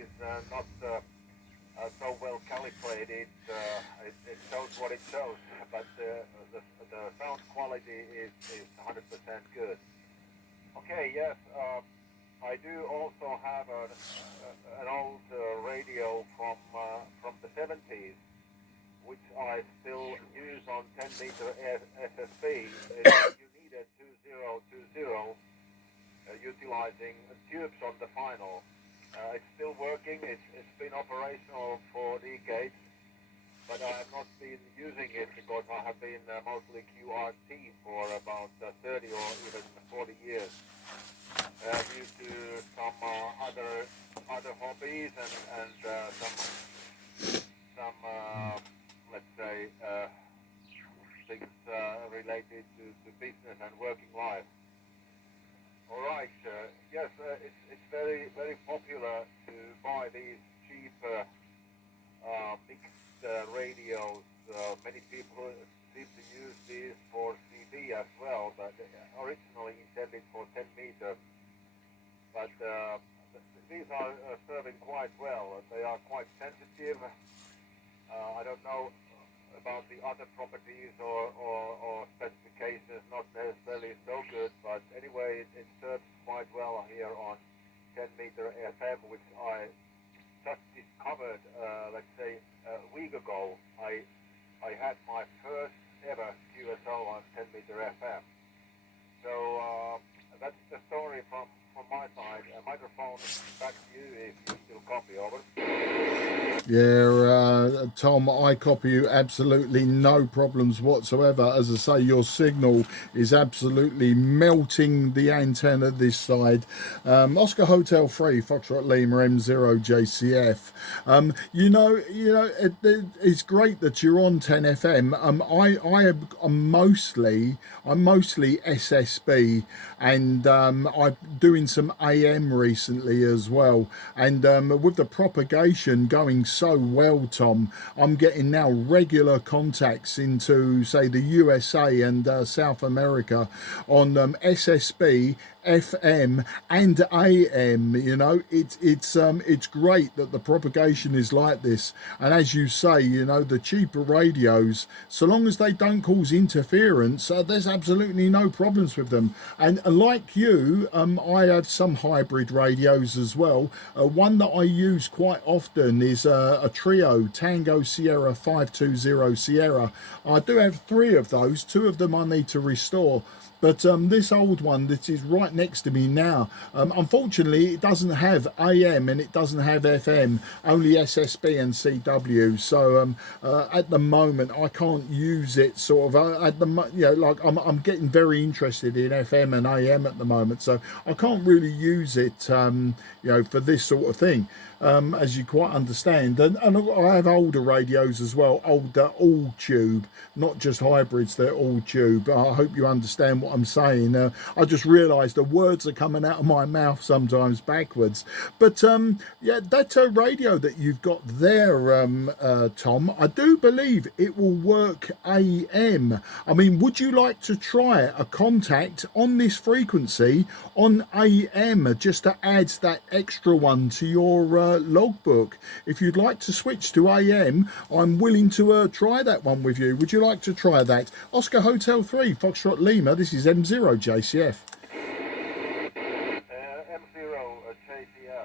is not so well calibrated. It shows what it shows, but the sound quality is 100% good. Okay, yes, I do also have an old radio from the 70s, which I still use on 10-meter SSB. You needed 2020, utilizing tubes on the final. It's still working. It's been operational for decades, but I have not been using it because I have been mostly QRT for about 30 or even 40 years. Due to some other hobbies and some let's say things related to business and working life. All right. Yes, it's very popular to buy these cheap mixed radios. Many people seem to use these for CB as well, but originally intended for 10 meter. But these are serving quite well. They are quite sensitive. I don't know about the other properties or specifications, not necessarily so good, but anyway, it serves quite well here on 10-meter FM, which I just discovered, let's say, a week ago. I had my first ever QSO on 10-meter FM. So that's the story from my side. Microphone back to you if you still copy. Over. Yeah, Tom, I copy you, absolutely no problems whatsoever. As I say, your signal is absolutely melting the antenna this side. Oscar Hotel 3, Foxtrot Lima M0JCF. It's great that you're on 10 FM. I'm mostly SSB, and I'm doing some AM recently as well. And with the propagation going so well, Tom, I'm getting now regular contacts into, say, the USA and South America on SSB, FM and AM. It's great that the propagation is like this. And as you say, the cheaper radios, so long as they don't cause interference, there's absolutely no problems with them. And like you, I have some hybrid radios as well. One that I use quite often is a Trio Tango Sierra 520 Sierra. I do have 3 of those. 2 of them I need to restore. But this old one that is right next to me now, unfortunately, it doesn't have AM and it doesn't have FM, only SSB and CW. So at the moment, I can't use it. Sort of I'm getting very interested in FM and AM at the moment, so I can't really use it, for this sort of thing. As you quite understand, and I have older radios as well, older all tube, not just hybrids, they're all tube. I hope you understand what I'm saying. I just realised the words are coming out of my mouth sometimes backwards. But that radio that you've got there, Tom, I do believe it will work AM. I mean, would you like to try a contact on this frequency on AM just to add that extra one to your logbook? If you'd like to switch to AM, I'm willing to try that one with you. Would you like to try that? Oscar Hotel 3, Foxtrot Lima, this is M0JCF. M0JCF,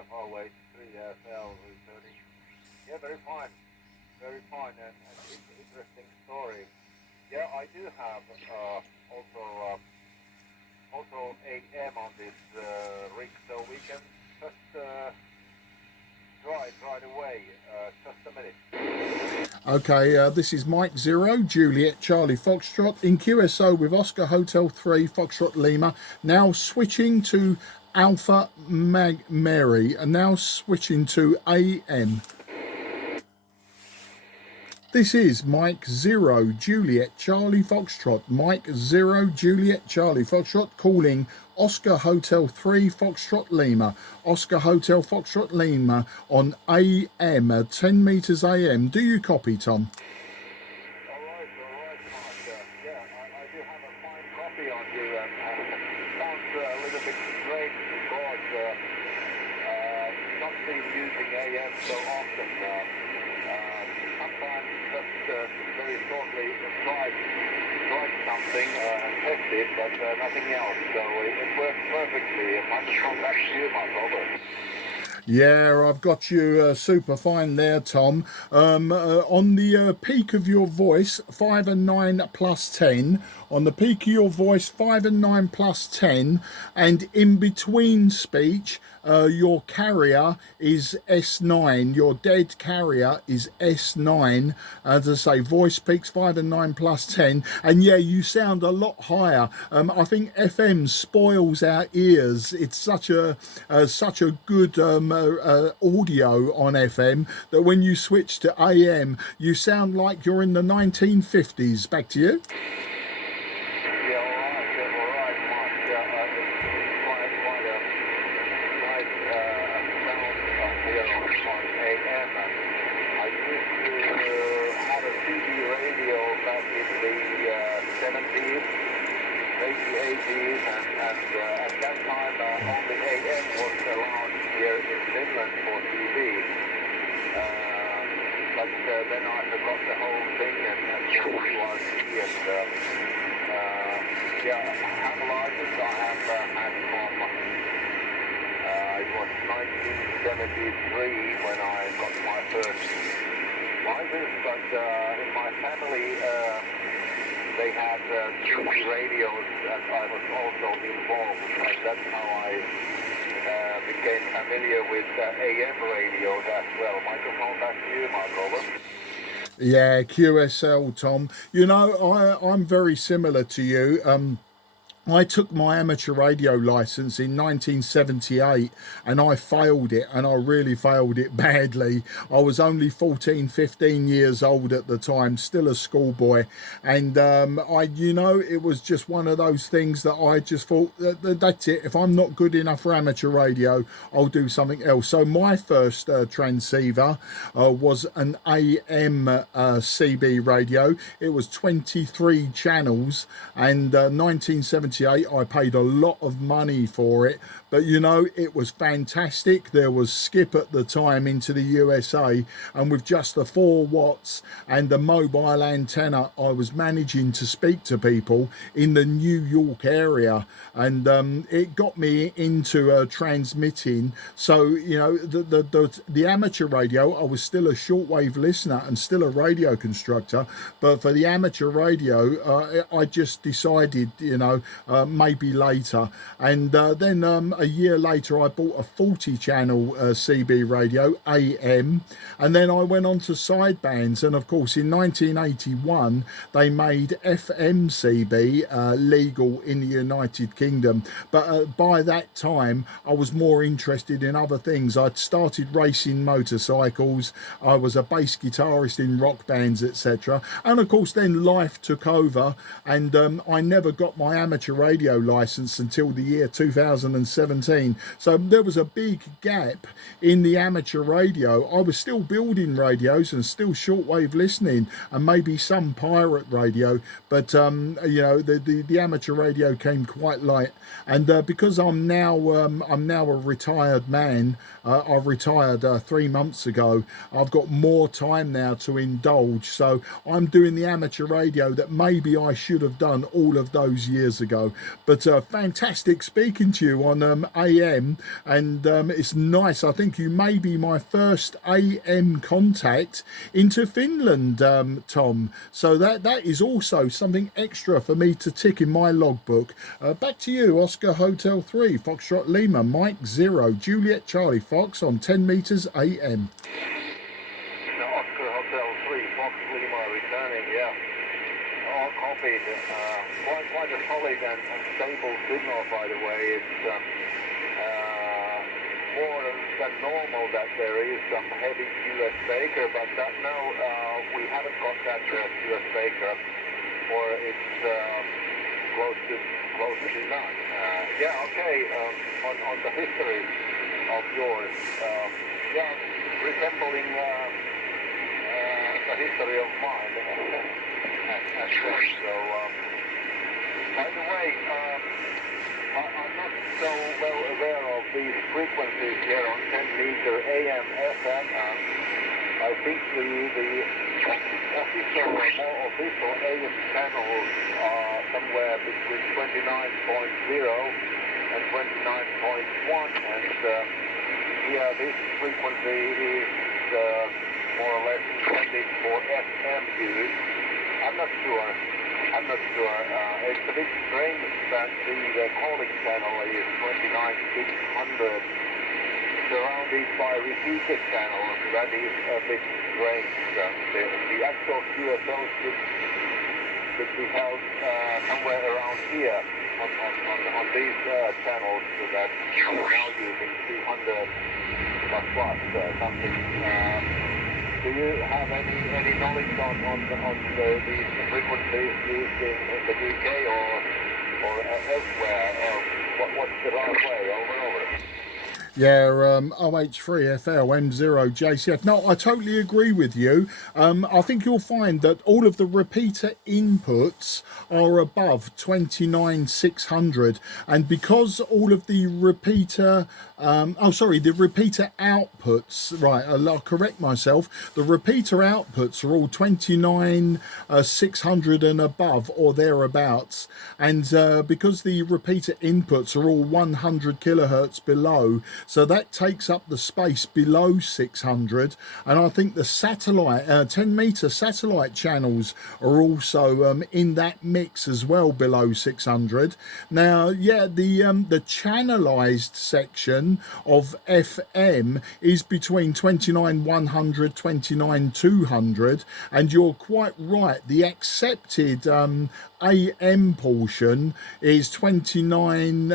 OH3FL returning. Yeah, very fine, and interesting story. Yeah, I do have also AM on this rig, so we can just right away. Just a minute. Okay, this is Mike 0, Juliet Charlie Foxtrot in QSO with Oscar Hotel 3, Foxtrot Lima. Now switching to Alpha Mary, and now switching to AM. This is Mike 0, Juliet Charlie Foxtrot. Mike 0, Juliet Charlie Foxtrot calling Oscar Hotel 3, Foxtrot Lima. Oscar Hotel Foxtrot Lima on AM, 10 meters AM. Do you copy, Tom? All right, Mark. Yeah, I do have a fine copy on you, and sounds a little bit strange because not been using AM so often. Sometimes just very shortly tried something and tested, but nothing else. So it works perfectly. Microphone back to you, Mark. Over. Yeah, I've got you super fine there, Tom. On the peak of your voice, 5 and 9 plus 10. On the peak of your voice, 5 and 9 plus 10. And in between speech, your carrier is S9. Your dead carrier is S9. As I say, voice peaks 5 and 9 plus 10. And yeah, you sound a lot higher. I think FM spoils our ears. It's such a good audio on FM that when you switch to AM, you sound like you're in the 1950s. Back to you. Yeah, all right, Mark. Yeah, it's quite a nice sound here on AM. And I used to have a CB radio back in the 70s, maybe 80s, and at that time only AM was allowed here in Finland for TV. But then I forgot the whole thing and QSY'd and yeah, analyzers I have had from it was 1973 when I got my first license, but in my family they had TV radios and I was also involved, and that's how I became familiar with AM radios as well. Microphone back to you, Mark. Over. Yeah, QSL, Tom. You know, I'm very similar to you. I took my amateur radio license in 1978 and I failed it, and I really failed it badly. I was only 14, 15 years old at the time, still a schoolboy. And it was just one of those things that I just thought, that's it. If I'm not good enough for amateur radio, I'll do something else. So my first transceiver was an AM CB radio. It was 23 channels, and 1978 I paid a lot of money for it, but you know, it was fantastic. There was Skip at the time into the USA, and with just the 4 watts and the mobile antenna, I was managing to speak to people in the New York area, and it got me into transmitting. So you know, the amateur radio, I was still a shortwave listener and still a radio constructor, but for the amateur radio, I just decided, you know, maybe later. And then a year later I bought a 40 channel CB radio, AM, and then I went on to sidebands. And of course in 1981 they made FM CB legal in the United Kingdom, but by that time I was more interested in other things. I'd started racing motorcycles, I was a bass guitarist in rock bands, etc. And of course then life took over, and I never got my amateur radio license until the year 2017. So there was a big gap in the amateur radio. I was still building radios and still shortwave listening and maybe some pirate radio, but you know, the amateur radio came quite late. And because I'm now a retired man, I retired 3 months ago, I've got more time now to indulge, so I'm doing the amateur radio that maybe I should have done all of those years ago. But fantastic speaking to you on AM, and it's nice. I think you may be my first AM contact into Finland, Tom. So that is also something extra for me to tick in my logbook. Back to you, Oscar Hotel 3, Foxtrot Lima, Mike 0, Juliet Charlie Fox on 10 meters AM. Oscar Hotel 3, Fox Lima returning, yeah. All copied. Quite a solid and stable signal, by the way. It's more than normal that there is some heavy QS Baker, but now we haven't got that QS Baker, or it's close to none. Yeah, okay. On the history of yours, yeah, resembling the history of mine. So, by the way, I'm not so well aware of these frequencies here on 10 meter AM, FM. I think the official, more official AM channels are somewhere between 29.0 and 29.1, and here this frequency is more or less intended for FM use. I'm not sure. It's a bit strange that the calling channel is 29600 surrounded by repeater channels. That is a bit strange. The actual QSO should be held somewhere around here on these channels that we're now using 200 plus something. Do you have any knowledge on these frequencies used in the UK or elsewhere? What's the right way over and over? Yeah, OH3FL M0 JCF. No, I totally agree with you. I think you'll find that all of the repeater inputs are above 29600, and because all of the repeater the repeater outputs, right, I'll correct myself, the repeater outputs are all 29600 and above or thereabouts, and because the repeater inputs are all 100 kilohertz below, so that takes up the space below 600, and I think the satellite 10 meter satellite channels are also in that mix as well, below 600. Now, yeah, the channelized section of FM is between 29100, 29200, and you're quite right. The accepted AM portion is 29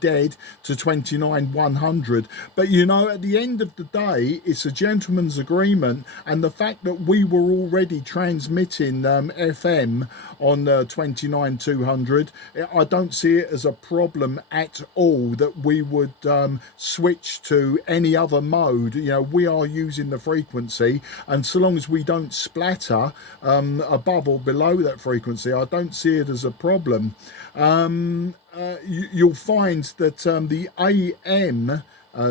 dead to 29100, but you know, at the end of the day, it's a gentleman's agreement, and the fact that we were already transmitting FM on 29200, I don't see it as a problem at all that we would switch to any other mode. You know, we are using the frequency, and so long as we don't splatter above or below that frequency, I don't see it as a problem. You'll find that the AM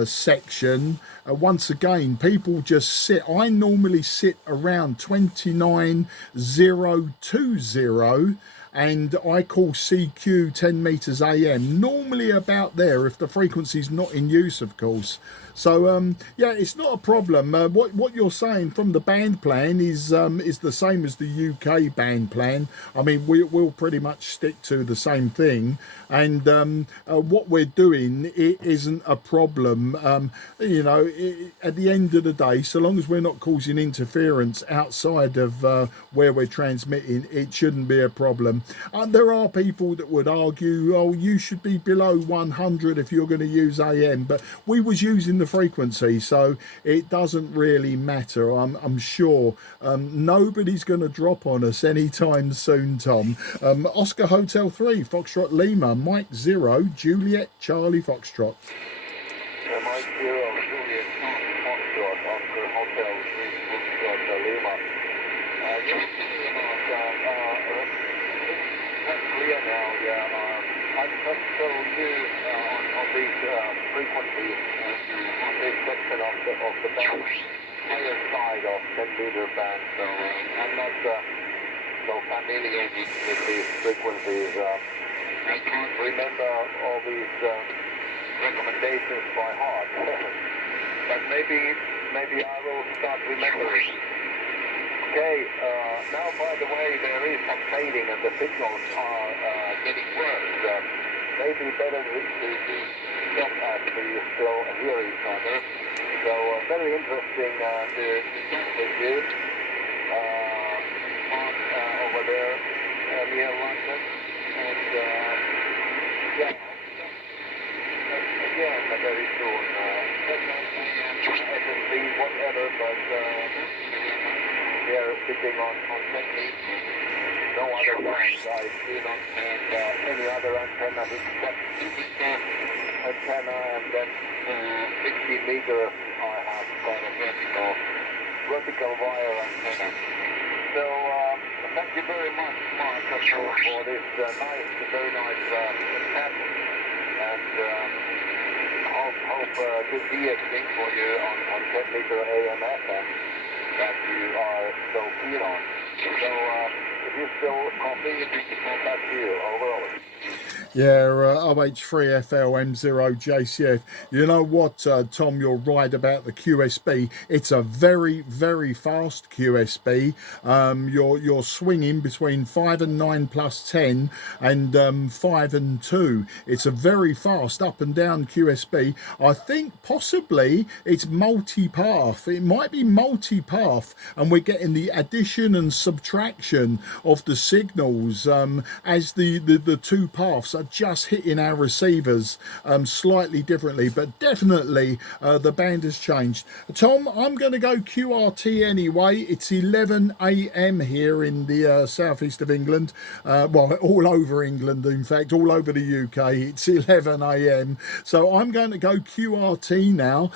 section, once again, people just sit. I normally sit around 29020, and I call CQ 10 meters AM, normally about there if the frequency's not in use, of course. So yeah, it's not a problem. What you're saying from the band plan is the same as the UK band plan. I mean, we'll pretty much stick to the same thing, and what we're doing, it isn't a problem. You know, at the end of the day, so long as we're not causing interference outside of where we're transmitting, it shouldn't be a problem. There are people that would argue, oh, you should be below 100 if you're going to use AM, but we was using the frequency, so it doesn't really matter. I'm sure nobody's going to drop on us anytime soon, Tom. Oscar Hotel 3 Foxtrot Lima, Mike 0 Juliet Charlie Foxtrot. Mike 0 Juliet Foxtrot, Oscar Hotel 3 Foxtrot Lima. Just thinking about that's clear now. Yeah, I'm not so new on these frequencies. On this section of the band, higher side of 10 meter band, so I'm not so familiar with these frequencies. I can't remember all these recommendations by heart, but maybe I will start remembering. Okay, now by the way, there is some fading and the signals are getting worse. Maybe better to stop as we still hear each other. So very interesting to talk with you over there near London. And yeah, again, very soon. SSB, whatever, but we are sitting on technique. No other bands. I do not have any other antenna except antenna, and then 50 meter I have got a vertical wire antenna. So thank you very much, Mark, for this very nice chat. And hope good DXing for you on 10 meter AM FM that you are so keen on. So if you still convenient, we can come back to you. Overall. Yeah, OH3FL M0JCF. You know what, Tom, you're right about the QSB. It's a very, very fast QSB. You're swinging between 5 and 9 plus 10 and 5 and 2. It's a very fast up and down QSB. I think possibly it's multi-path. It might be multi-path, and we're getting the addition and subtraction of the signals as the two paths are just hitting our receivers slightly differently, but definitely the band has changed. Tom, I'm going to go QRT anyway. It's 11 AM here in the southeast of England, well, all over England, in fact, all over the UK. It's 11 AM, so I'm going to go QRT now.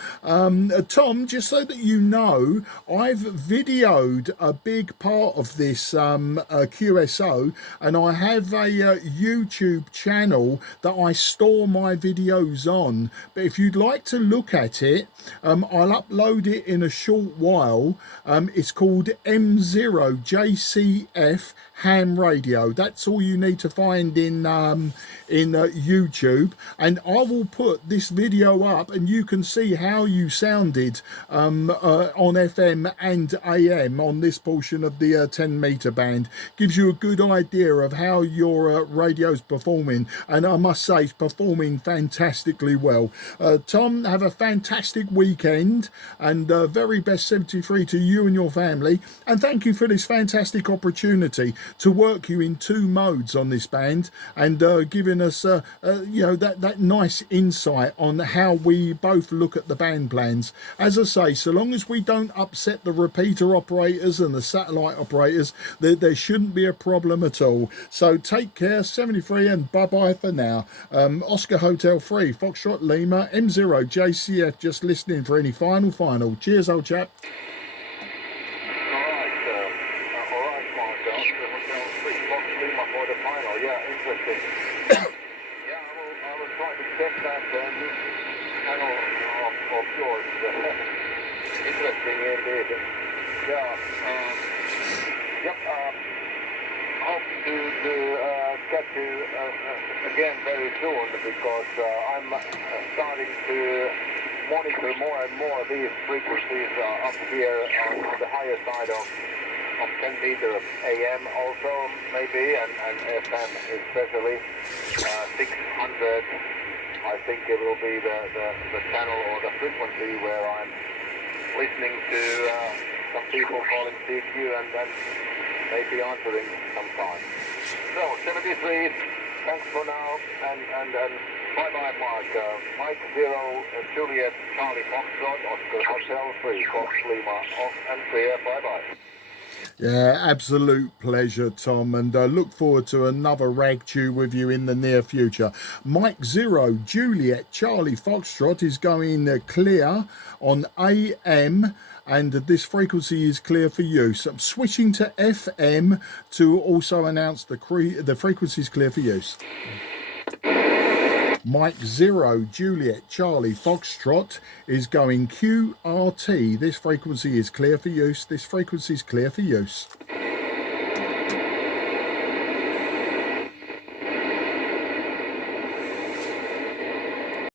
Tom, just so that you know, I've videoed a big part of this QSO, and I have a YouTube channel that I store my videos on. But if you'd like to look at it, I'll upload it in a short while. It's called M0JCF ham radio. That's all you need to find in YouTube, and I will put this video up and you can see how you sounded on FM and AM on this portion of the 10 meter band. Gives you a good idea of how your radio's performing, and I must say it's performing fantastically well. Tom, have a fantastic weekend, and very best 73 to you and your family, and thank you for this fantastic opportunity to work you in two modes on this band, and giving us you know, that nice insight on how we both look at the band plans. As I say, so long as we don't upset the repeater operators and the satellite operators, there shouldn't be a problem at all. So take care, 73, and bye bye for now. Oscar Hotel 3 Foxtrot Lima M0JCF, just listening for any final. Cheers, old chap. Interesting indeed. Yeah. Hope to get you again very soon, because I'm starting to monitor more and more these frequencies up here on the higher side of 10 meter AM also maybe, and FM especially. 600. I think it will be the channel or the frequency where I'm listening to some people calling CQ and then maybe answering sometime. So 73, thanks for now, and bye bye, Mark. Mike 0 Juliet Charlie Foxtrot Oscar Hotel 3 Fox Lima off and clear. Bye bye. Yeah, absolute pleasure, Tom, and look forward to another rag chew with you in the near future. Mike 0 Juliet Charlie Foxtrot is going clear on AM, and this frequency is clear for use. I'm switching to FM to also announce the frequency is clear for use. Mike 0 Juliet Charlie Foxtrot is going QRT. This frequency is clear for use. This frequency is clear for use.